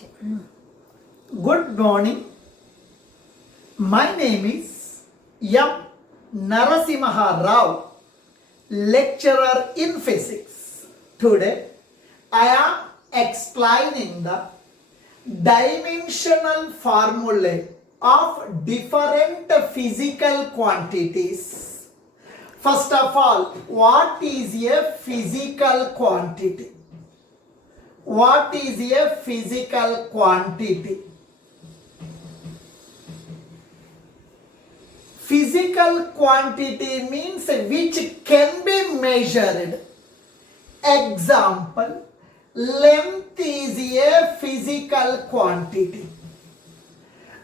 Good morning. My name is M. Narasimharao, lecturer in physics. Today, I am explaining the dimensional formulae of different physical quantities. First of all, what is a physical quantity? What is a physical quantity? Physical quantity means which can be measured. Example, length is a physical quantity.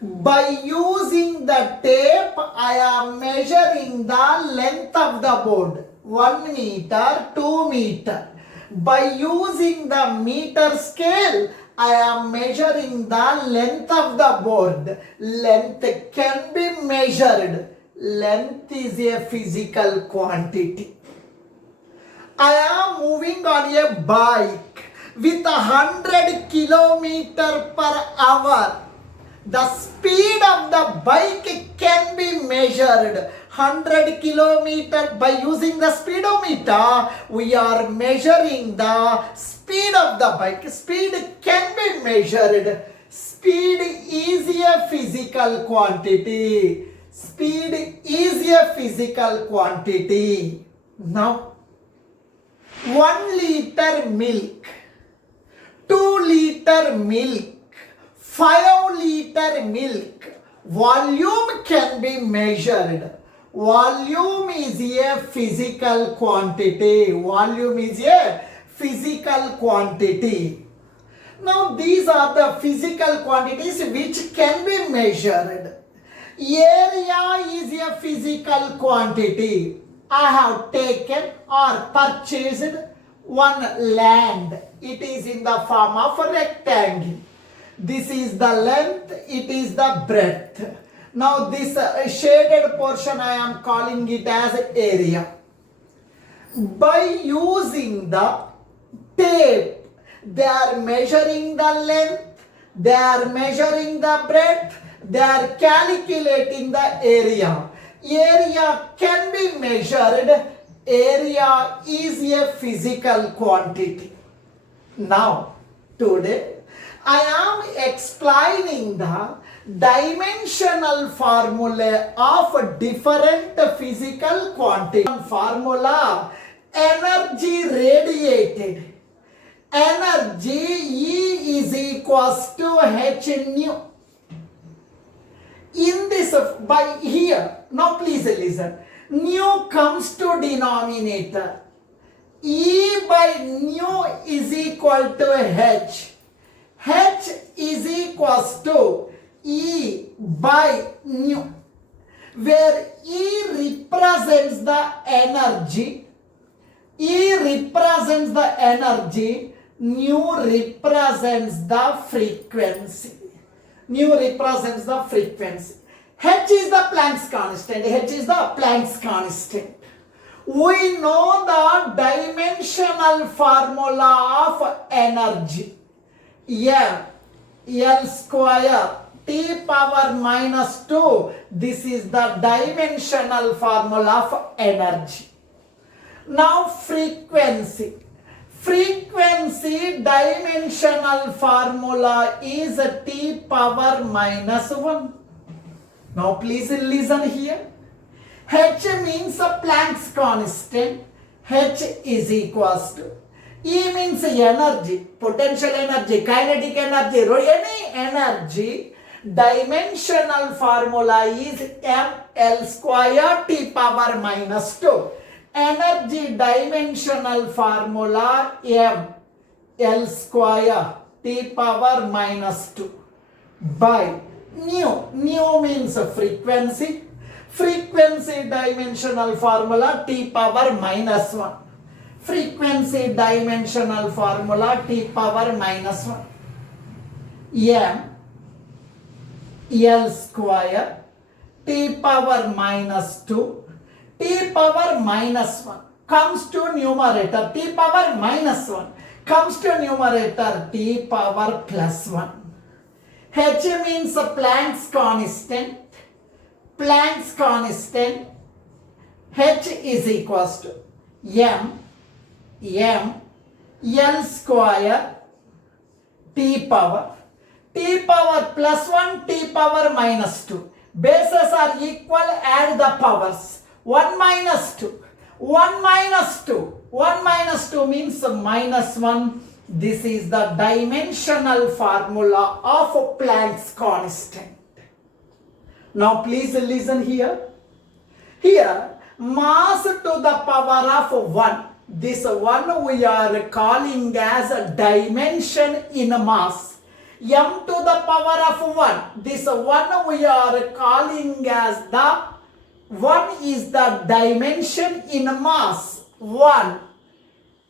By using the tape, I am measuring the length of the board. 1 meter, 2 meter. By using the meter scale, I am measuring the length of the board. Length can be measured. Length is a physical quantity. I am moving on a bike with 100 kilometers per hour. The speed of the bike can be measured. 100 kilometers by using the speedometer, we are measuring the speed of the bike. Speed can be measured. Speed is a physical quantity. Speed is a physical quantity. Now, 1 liter milk, 2 liter milk, 5 liter milk, volume can be measured. Volume is a physical quantity. Volume is a physical quantity. Now these are the physical quantities which can be measured. Area is a physical quantity. I have taken or purchased one land. It is in the form of a rectangle. This is the length, it is the breadth. Now this shaded portion I am calling it as area. By using the tape, they are measuring the length, they are measuring the breadth, they are calculating the area. Area can be measured. Area is a physical quantity. Now, today, I am explaining the dimensional formula of different physical quantities. Formula, energy radiated. Energy E is equals to h nu. In this, by here, now please listen. Nu comes to denominator. E by nu is equal to h. H is equals to E by nu, where E represents the energy, E represents the energy, nu represents the frequency. Nu represents the frequency. H is the Planck's constant. H is the Planck's constant. We know the dimensional formula of energy. Yeah, L square T power minus 2. This is the dimensional formula of energy. Now frequency. Frequency dimensional formula is T power minus 1. Now please listen here. H means a Planck's constant. H is equals to. E means energy, potential energy, kinetic energy, any energy. Dimensional formula is mL square T power minus 2. Energy dimensional formula mL square T power minus 2 by nu. Nu means frequency. Frequency dimensional formula T power minus 1. Frequency dimensional formula T power minus 1. M L square T power minus 2 T power minus 1 comes to numerator. T power minus 1 comes to numerator t power plus 1. H means Planck's constant. Planck's constant. H is equals to m L square t power plus 1 t power minus 2. Bases are equal, add the powers. 1 minus 2. 1 minus 2. 1 minus 2 means minus 1. This is the dimensional formula of Planck's constant. Now please listen here. Here, mass to the power of 1. This 1 we are calling as a dimension in mass. M to the power of 1. This 1 we are calling as the 1 is the dimension in mass. 1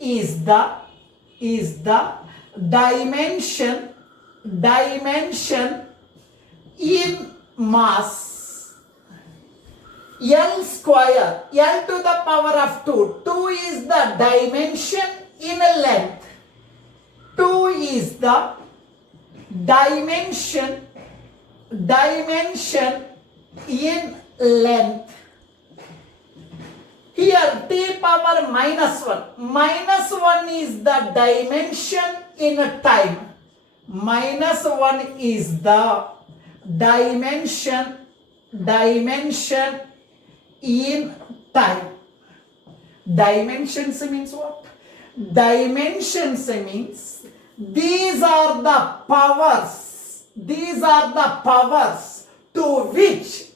is the dimension in mass. L square, L to the power of 2. 2 is the dimension in length. 2 is the dimension in length. Here t power minus 1. Minus 1 is the dimension in time. Minus 1 is the dimension in time. Dimensions means what? Dimensions means these are the powers. These are the powers to which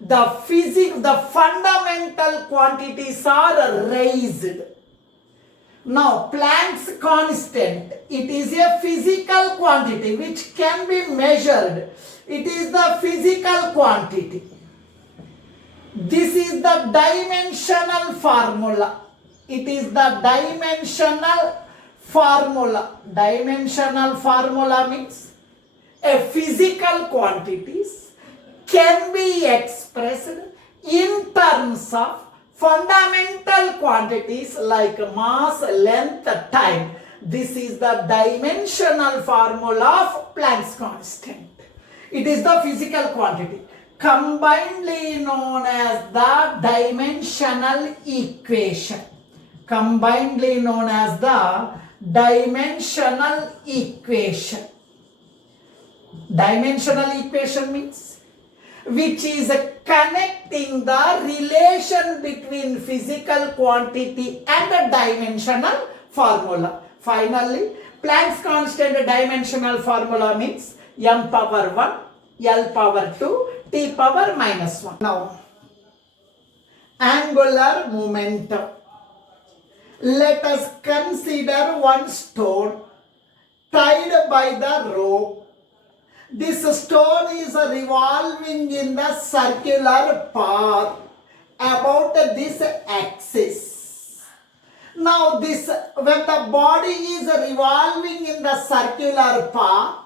the fundamental quantities are raised. Now, Planck's constant, it is a physical quantity which can be measured. It is the physical quantity. This is the dimensional formula. It is the dimensional formula. Dimensional formula means a physical quantities can be expressed in terms of fundamental quantities like mass, length, time. This is the dimensional formula of Planck's constant. It is the physical quantity, combinedly known as the dimensional equation. Combinedly known as the dimensional equation. Dimensional equation means which is connecting the relation between physical quantity and a dimensional formula. Finally, Planck's constant dimensional formula means m power 1, L power 2, t power minus 1. Now, angular momentum. Let us consider one stone tied by the rope. This stone is revolving in the circular path about this axis. Now when the body is revolving in the circular path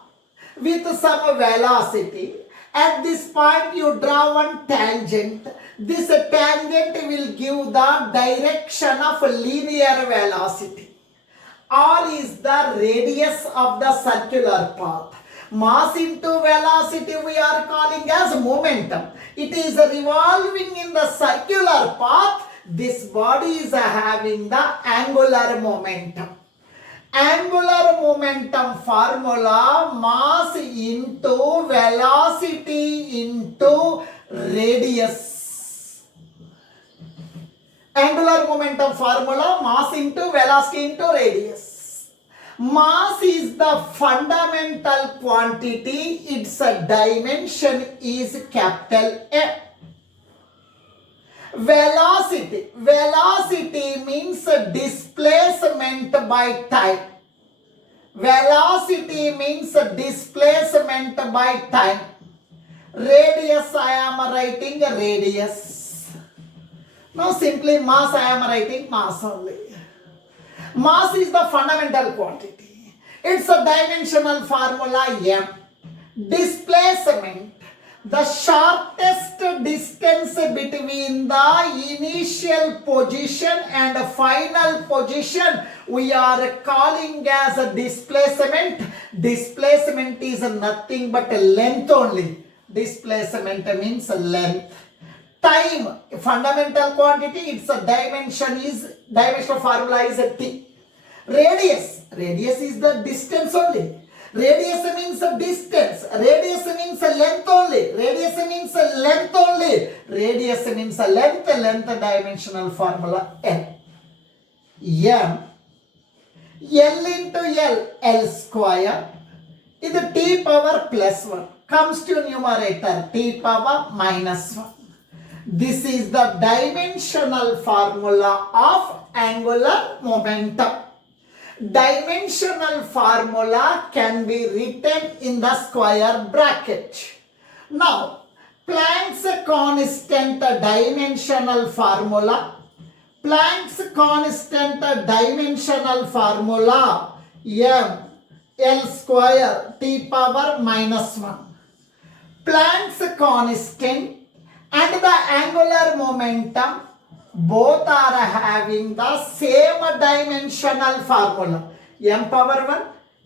with some velocity, at this point you draw one tangent. This tangent will give the direction of linear velocity. R is the radius of the circular path. Mass into velocity we are calling as momentum. It is revolving in the circular path. This body is having the angular momentum. Angular momentum formula, mass into velocity into radius. Angular momentum formula, mass into velocity into radius. Mass is the fundamental quantity, its dimension is capital A. Velocity. Velocity means displacement by time. Velocity means displacement by time. Radius I am writing radius. Now simply mass I am writing mass only. Mass is the fundamental quantity. It's a dimensional formula m. Displacement. the shortest distance between the initial position and final position we are calling as a displacement. Displacement is nothing but a length only. Displacement means length. Time, fundamental quantity, its a dimensional formula is a t. Radius is the distance only. Radius means a distance. Radius means a length only. Radius means a length only. Radius means a length dimensional formula L. M, L into L, L square, is the t power plus 1. Comes to numerator, t power minus 1. This is the dimensional formula of angular momentum. Dimensional formula can be written in the square bracket. Now, Planck's constant dimensional formula. Planck's constant dimensional formula m L square t power minus 1. Planck's constant and the angular momentum both are having the same dimensional formula. M power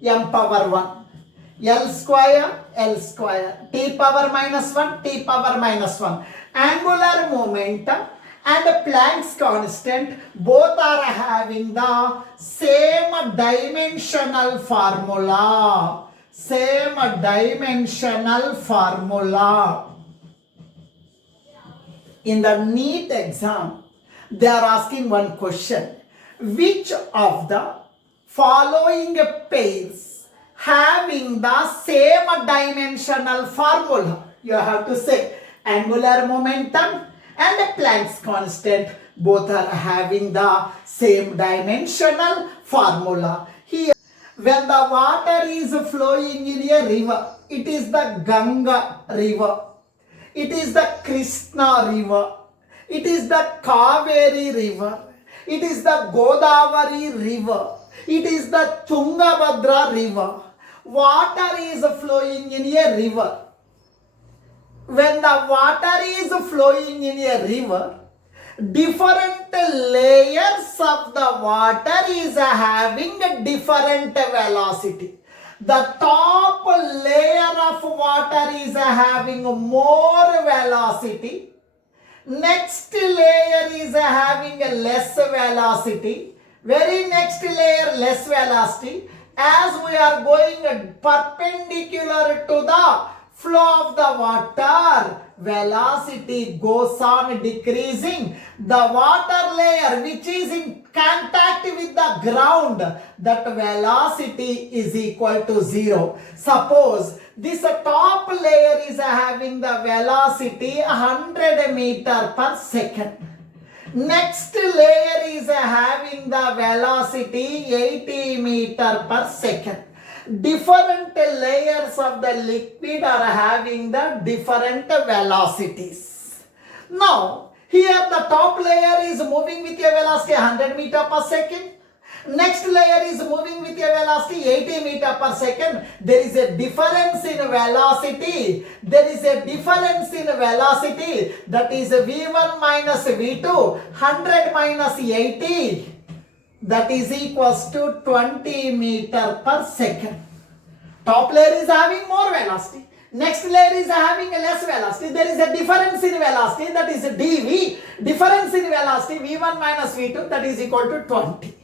1, M power 1. L square, t power minus 1, t power minus 1. Angular momentum and Planck's constant both are having the same dimensional formula. Same dimensional formula. In the NEET exam, they are asking one question. Which of the following pairs having the same dimensional formula? You have to say angular momentum and Planck's constant both are having the same dimensional formula. Here, when the water is flowing in a river, it is the Ganga river. It is the Krishna river. It is the Kaveri river. It is the Godavari river. It is the Tungabhadra river. Water is flowing in a river. When the water is flowing in a river, different layers of the water is having a different velocity. The top layer of water is having more velocity. Next layer is having a less velocity. Very next layer less velocity. As we are going perpendicular to the flow of the water, velocity goes on decreasing. The water layer which is in contact with the ground, that velocity is equal to 0. Suppose this top layer is having the velocity 100 meter per second. Next layer is having the velocity 80 meter per second. Different layers of the liquid are having the different velocities. Now, here the top layer is moving with a velocity 100 meter per second. Next layer is moving with a velocity 80 meter per second. There is a difference in velocity. There is a difference in velocity. That is V1 minus V2. 100 minus 80. That is equals to 20 meter per second. Top layer is having more velocity. Next layer is having a less velocity. There is a difference in velocity, that is dV. Difference in velocity V1 minus V2, that is equal to 20.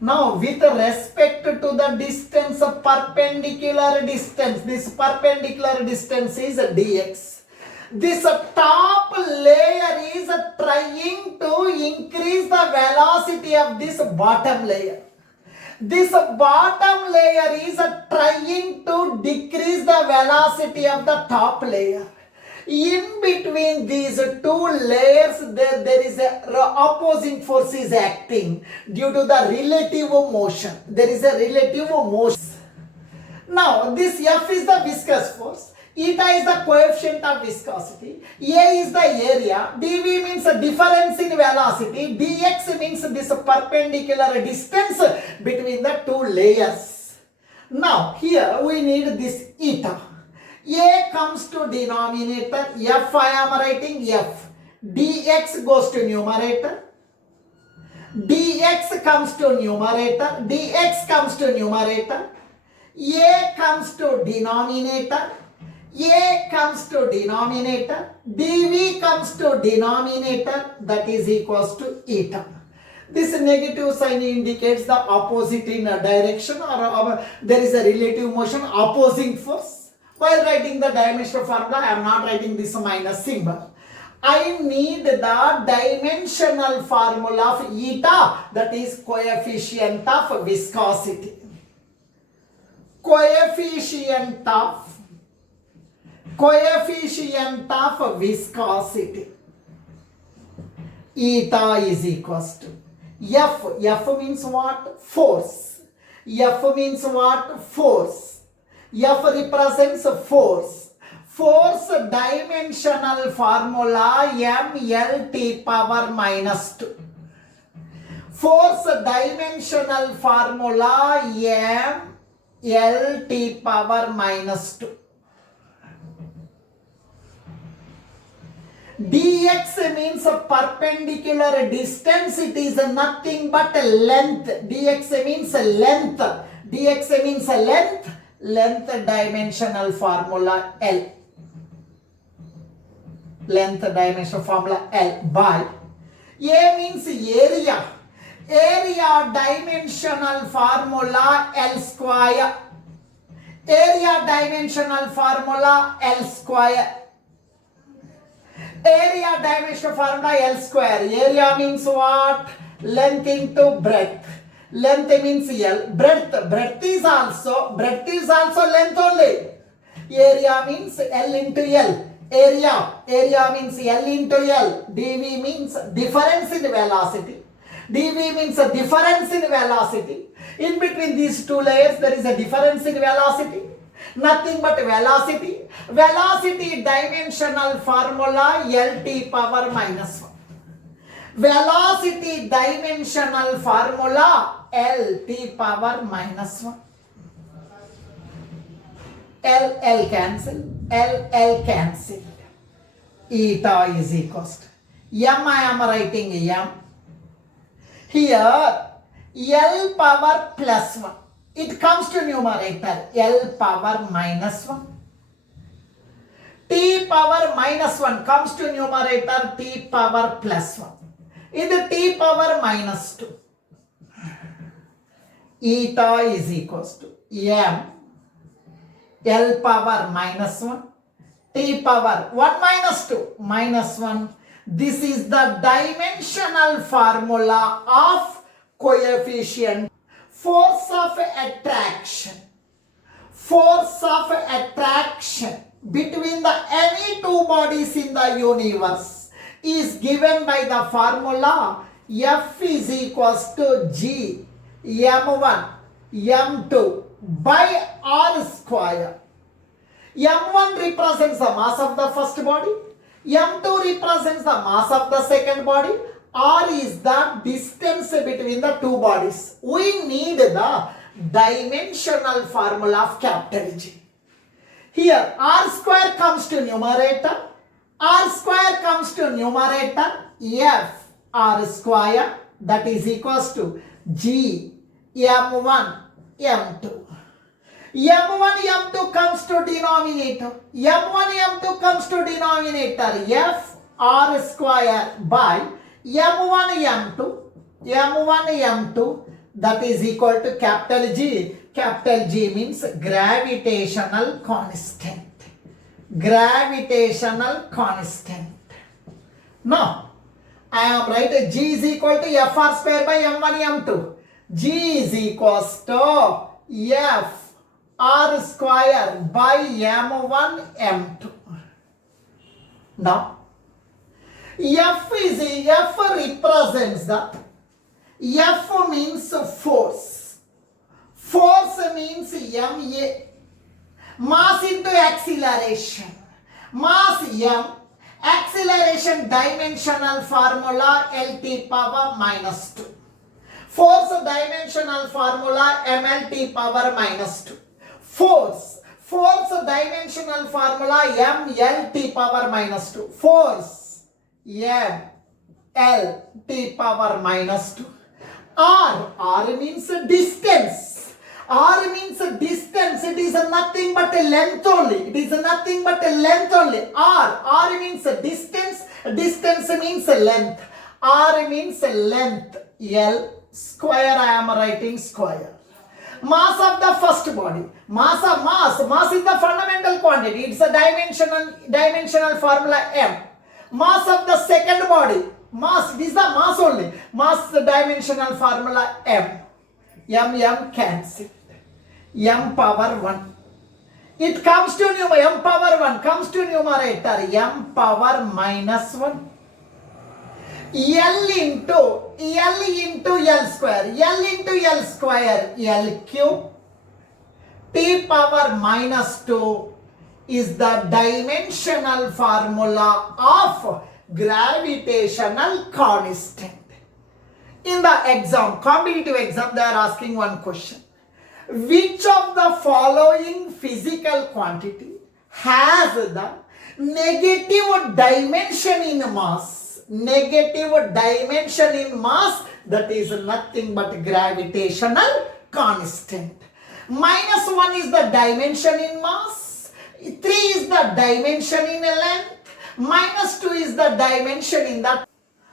Now with respect to the distance of perpendicular distance, this perpendicular distance is dx. This top layer is trying to increase the velocity of this bottom layer. This bottom layer is trying to decrease the velocity of the top layer. In between these two layers, there is a opposing force is acting due to the relative motion. There is a relative motion. Now, this F is the viscous force. Eta is the coefficient of viscosity. A is the area. dV means a difference in velocity. dx means this perpendicular distance between the two layers. Now, here we need this eta. A comes to denominator, F I am writing F. Dx goes to numerator. Dx comes to numerator. Dx comes to numerator. A comes to denominator. A comes to denominator. dv comes to denominator, that is equals to eta. This negative sign indicates the opposite in a direction, or there is a relative motion opposing force. While writing the dimensional formula, I am not writing this minus symbol. I need the dimensional formula of eta, that is coefficient of viscosity. Coefficient of viscosity. Eta is equals to F. F means what? Force. F means what? Force. F represents force. Force dimensional formula mL power minus 2. Force dimensional formula mL power minus 2. Dx means a perpendicular distance, it is nothing but length. Dx means length. Dx means length. Length dimensional formula L. Length dimensional formula L by A means area. Area dimensional formula L square. Area dimensional formula L square. Area dimensional formula L square. Area means what? Length into breadth. Length means L. Breadth is also length only. Area means L into L. Area means L into L. dv means difference in velocity. dv means a difference in velocity. In between these two layers there is a difference in velocity. Nothing but velocity. Velocity dimensional formula Lt power minus 1. Velocity dimensional formula Lt power minus 1. L cancel. L cancel. Eta is equals to M. I am writing M. Here L power plus 1. It comes to numerator, L power minus 1. T power minus 1 comes to numerator, T power plus 1. In the T power minus 2. Eta is equals to M. L power minus 1. T power 1 minus 2 minus 1. This is the dimensional formula of coefficient. Force of attraction. Force of attraction between the any two bodies in the universe is given by the formula F is equals to G m1 m2 by R square. m1 represents the mass of the first body. m2 represents the mass of the second body. R is the distance between the two bodies. We need the dimensional formula of capital G. Here R square comes to numerator. R square comes to numerator. F R square, that is equals to G m1 m2. m1 m2 comes to denominator. m1 m2 comes to denominator. F R square by m1 m2, that is equal to capital G. Capital G means gravitational constant. Gravitational constant. Now, I am writing G is equal to Fr square by m1 m2. G is equals to F R square by m1 m2. Now, F represents the F means force. Force means ma. Mass into acceleration. Mass m. Acceleration dimensional formula Lt power minus 2. Force dimensional formula mLt power minus 2. Force dimensional formula ml t power minus 2. Force ml t power minus 2. R means distance. R means distance. It is nothing but a length only. It is nothing but a length only. R means distance. Distance means length. R means length. L square I am writing square. Mass of the first body. Mass is the fundamental quantity. It's a dimensional formula m. Mass of the second body. Mass, this is the mass only. Mass dimensional formula m. M cancel. M power 1. It comes to numerator. M power 1 comes to numerator. M power minus 1. L into L square. L into L square. L cube. T power minus 2 is the dimensional formula of gravitational constant. In the exam, competitive exam, they are asking one question. Which of the following physical quantity has the negative dimension in mass? Negative dimension in mass, that is nothing but gravitational constant. Minus 1 is the dimension in mass. 3 is the dimension in length. Minus 2 is the dimension in the...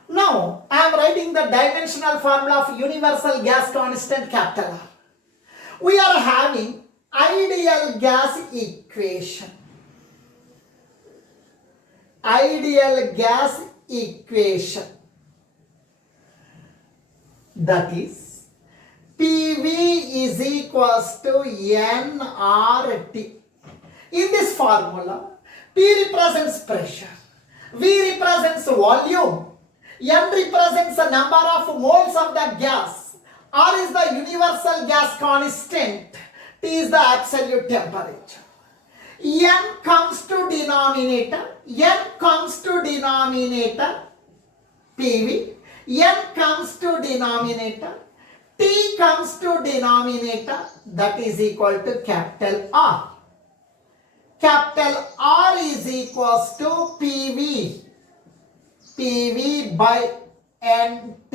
Now, I am writing the dimensional formula of universal gas constant capital R. We are having ideal gas equation. Ideal gas equation. That is PV is equals to nRT. In this formula, P represents pressure, V represents volume, N represents the number of moles of the gas, R is the universal gas constant, T is the absolute temperature. N comes to denominator, PV, N comes to denominator, T comes to denominator, that is equal to capital R. Capital R is equals to PV by NT.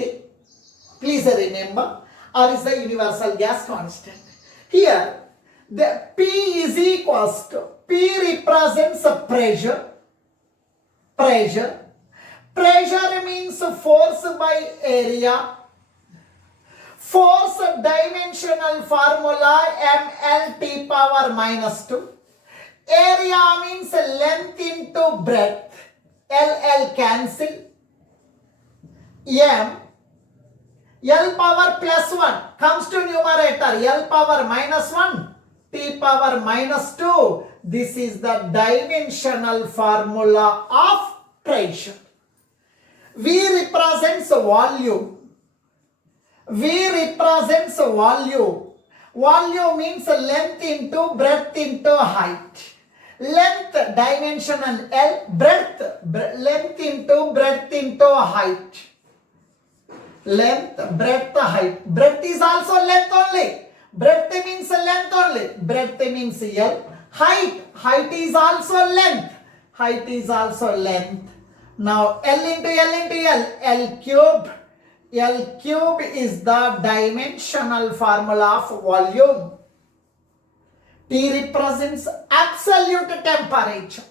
Please remember, R is the universal gas constant. Here, the P is equals to, P represents pressure. Pressure means force by area. Force dimensional formula ml t power minus 2. Area means length into breadth. L cancel. L power plus 1 comes to numerator. L power minus 1. T power minus 2. This is the dimensional formula of pressure. V represents volume. Volume means length into breadth into height. Length dimensional L, length into breadth into height. Length, breadth, height. Breadth is also length only. Breadth means length only. Breadth means L. Height is also length. Now L into L cube. L cube is the dimensional formula of volume. T represents absolute temperature.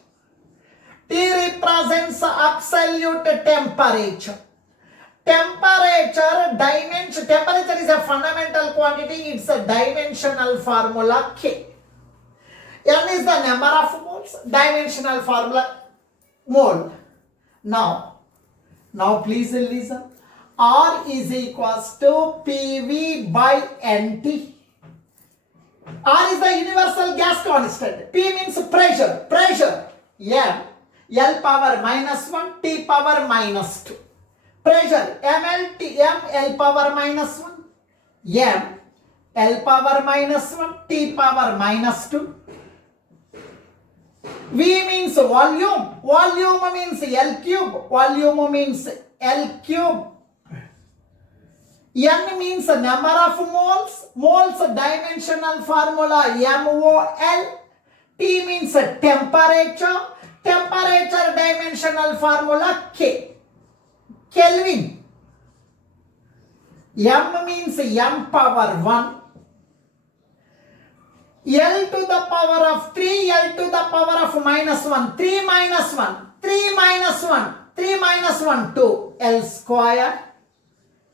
Temperature is a fundamental quantity. It's a dimensional formula K. N is the number of moles. Dimensional formula mole. Now please listen. R is equals to PV by NT. R is the universal gas constant. P means pressure. M, L power minus 1, T power minus 2. Pressure, L power minus 1. M, L power minus 1, T power minus 2. V means volume. Volume means L cube. N means number of moles. Moles dimensional formula MOL. T means temperature. Temperature dimensional formula K. Kelvin. M means M power 1. L to the power of 3, L to the power of minus 1. 3 minus 1. 3 minus 1. 3 minus 1, 2. L square.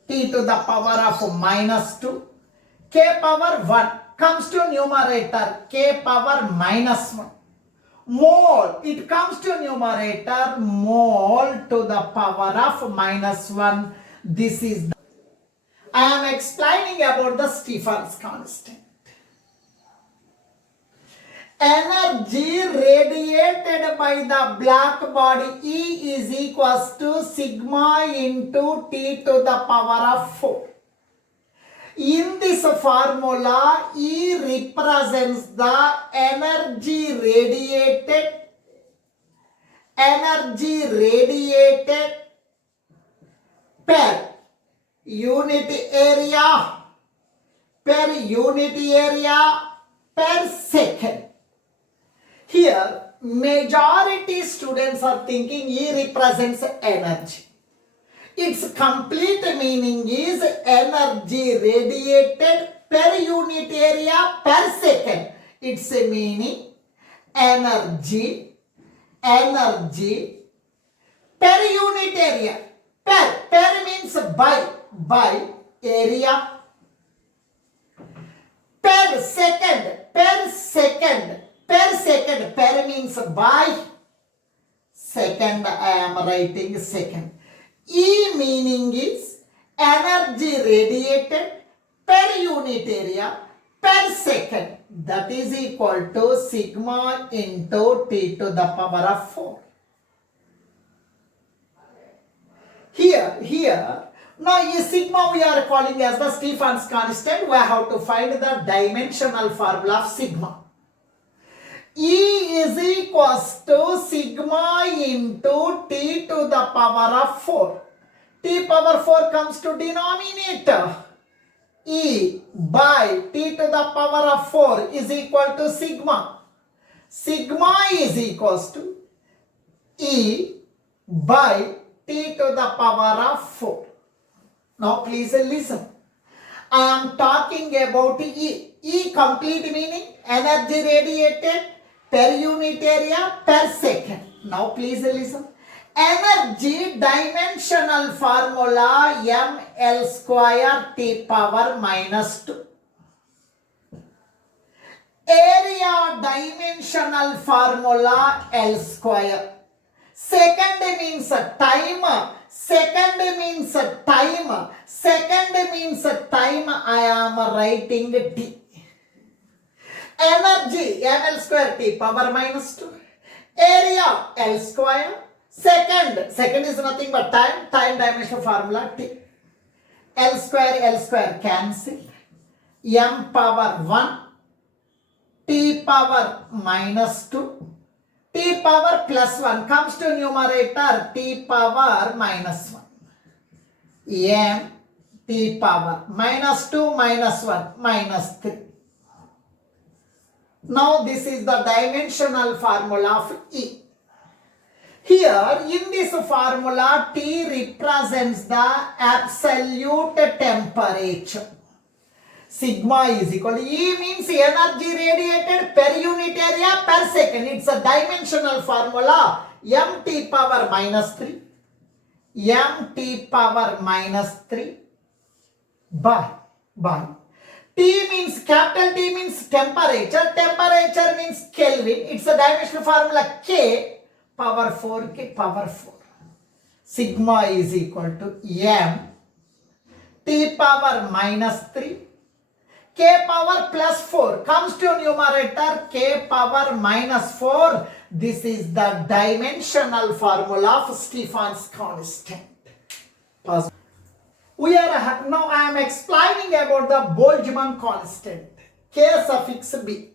T to the power of minus 2. K power 1 comes to numerator. K power minus 1. Mole. It comes to numerator. Mole to the power of minus 1. This is the... I am explaining about the Stephen's constant. Energy radiated by the black body E is equals to sigma into T to the power of 4. In this formula, E represents the energy radiated per unit area per second. Here, majority students are thinking E represents energy. Its complete meaning is energy radiated per unit area per second. Its meaning energy per unit area. Per means by area. Per second, per means by second. I am writing second. E meaning is energy radiated per unit area per second. That is equal to sigma into T to the power of 4. Here, now is sigma we are calling as the Stephen's constant. We have to find the dimensional formula of sigma. E is equals to sigma into T to the power of 4. T power 4 comes to denominator. E by T to the power of 4 is equal to sigma. Sigma is equals to E by T to the power of 4. Now please listen. I am talking about E. E complete meaning energy radiated per unit area per second. Now please listen. Energy dimensional formula ml square T power minus 2. Area dimensional formula L square. Second means time. Second means time. I am writing T. Energy ml square T power minus 2. Area L square. Second is nothing but time dimension formula T. L square cancel. M power 1. T power minus 2. T power plus 1 comes to numerator. T power minus 1. M T power minus 2 minus 1 minus 3. Now this is the dimensional formula of E. Here in this formula T represents the absolute temperature. Sigma is equal to E means energy radiated per unit area per second. It's a dimensional formula. Mt power minus 3. Mt power minus 3 by. T means capital T means temperature. Temperature means Kelvin. It's a dimensional formula K power 4 K power 4. Sigma is equal to M T power minus 3 K power plus 4 comes to numerator. K power minus 4. This is the dimensional formula of Stephen's constant. Now I am explaining about the Boltzmann constant. K suffix B.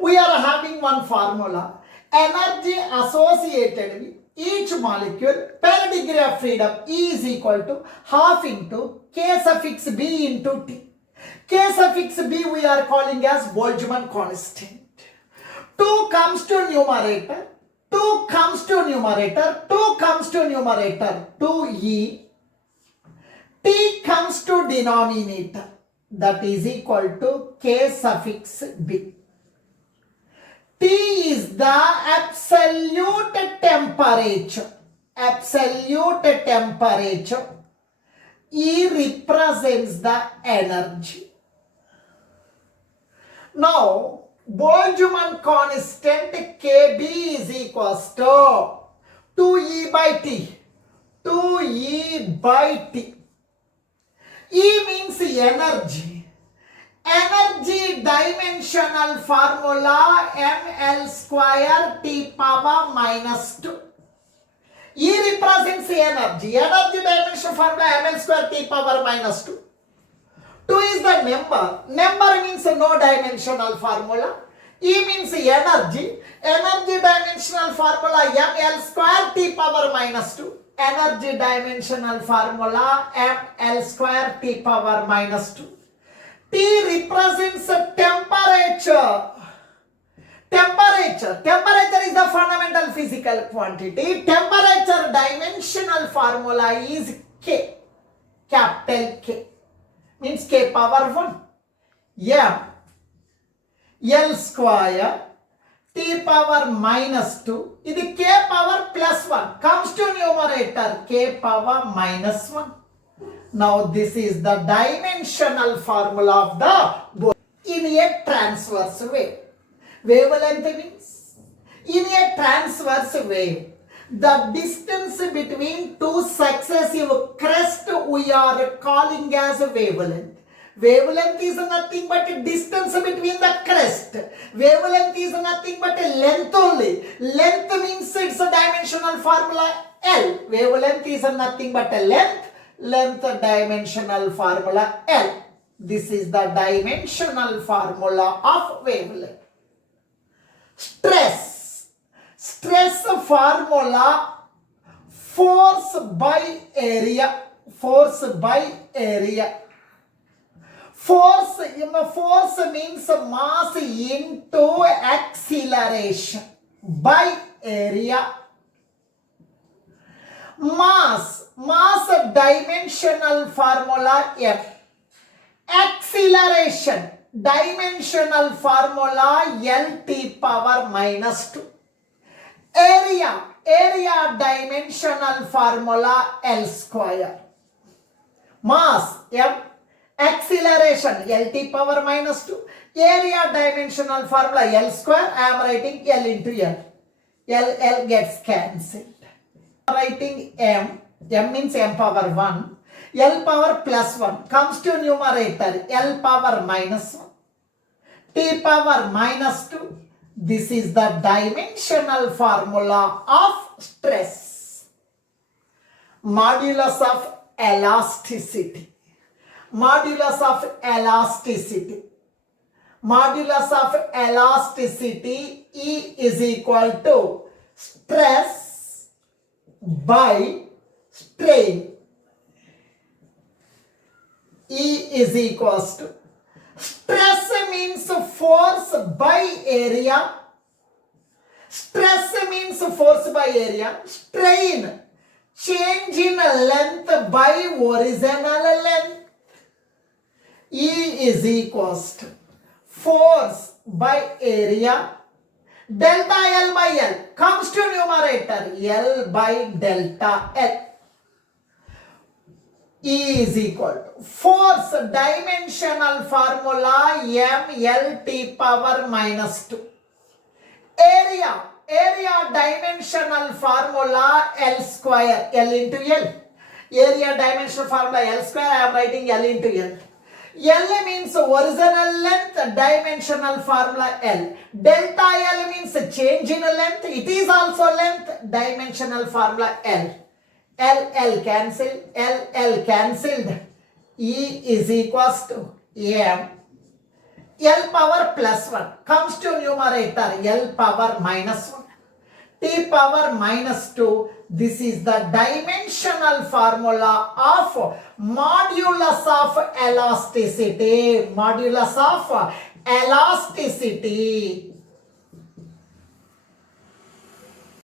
We are having one formula. Energy associated with each molecule per degree of freedom E is equal to half into K suffix B into T. K suffix B we are calling as Boltzmann constant. 2 comes to numerator, 2 comes to numerator, 2 comes to numerator, 2e, t comes to denominator, that is equal to k suffix b. T is the absolute temperature. Absolute temperature. E represents the energy. Now, Boltzmann constant Kb is equals to 2E by T. 2E by T. E means energy. Energy dimensional formula ml square T power minus 2. E represents energy. Energy dimensional formula ml square T power minus 2. 2 is the number. Number means no dimensional formula. E means energy. Energy dimensional formula ml square T power minus 2. Energy dimensional formula ml square T power minus 2. T represents temperature. Temperature is the fundamental physical quantity. Temperature dimensional formula is K. Capital K. Means K power 1. M. L square. T power minus 2. This K power plus 1. Comes to numerator. K power minus 1. Now this is the dimensional formula of the body in a transverse wave. Wavelength means in a transverse wave, the distance between two successive crests we are calling as wavelength. Wavelength is nothing but distance between the crest. Wavelength is nothing but length only. Length means it's a dimensional formula L. Wavelength is nothing but length. Length dimensional formula L. This is the dimensional formula of wavelength. Stress. Stress formula force by area. Force by area. Force means mass into acceleration by area. Mass dimensional formula M. Acceleration dimensional formula Lt power minus 2. Area dimensional formula L square. Mass M. Acceleration Lt power minus 2. Area dimensional formula L square. I am writing L into L. L gets cancelled. Writing M. M means M power 1. L power plus 1 comes to numerator. L power minus 1. T power minus 2. This is the dimensional formula of stress. Modulus of elasticity. Modulus of elasticity. Modulus of elasticity E is equal to stress by strain. E is equals to stress means force by area. Stress means force by area. Strain, change in length by original length. E is equals to force by area. Delta L by L comes to numerator. L by delta L. E is equal to force dimensional formula mLt power minus 2. Area dimensional formula L square. L into L. Area dimensional formula L square. I am writing L into L. L means original length, dimensional formula L. Delta L means change in length. It is also length, dimensional formula L. L cancelled. L cancelled. E is equals to M. L power plus 1 comes to numerator. L power minus 1. T power minus 2. This is the dimensional formula of modulus of elasticity. Modulus of elasticity.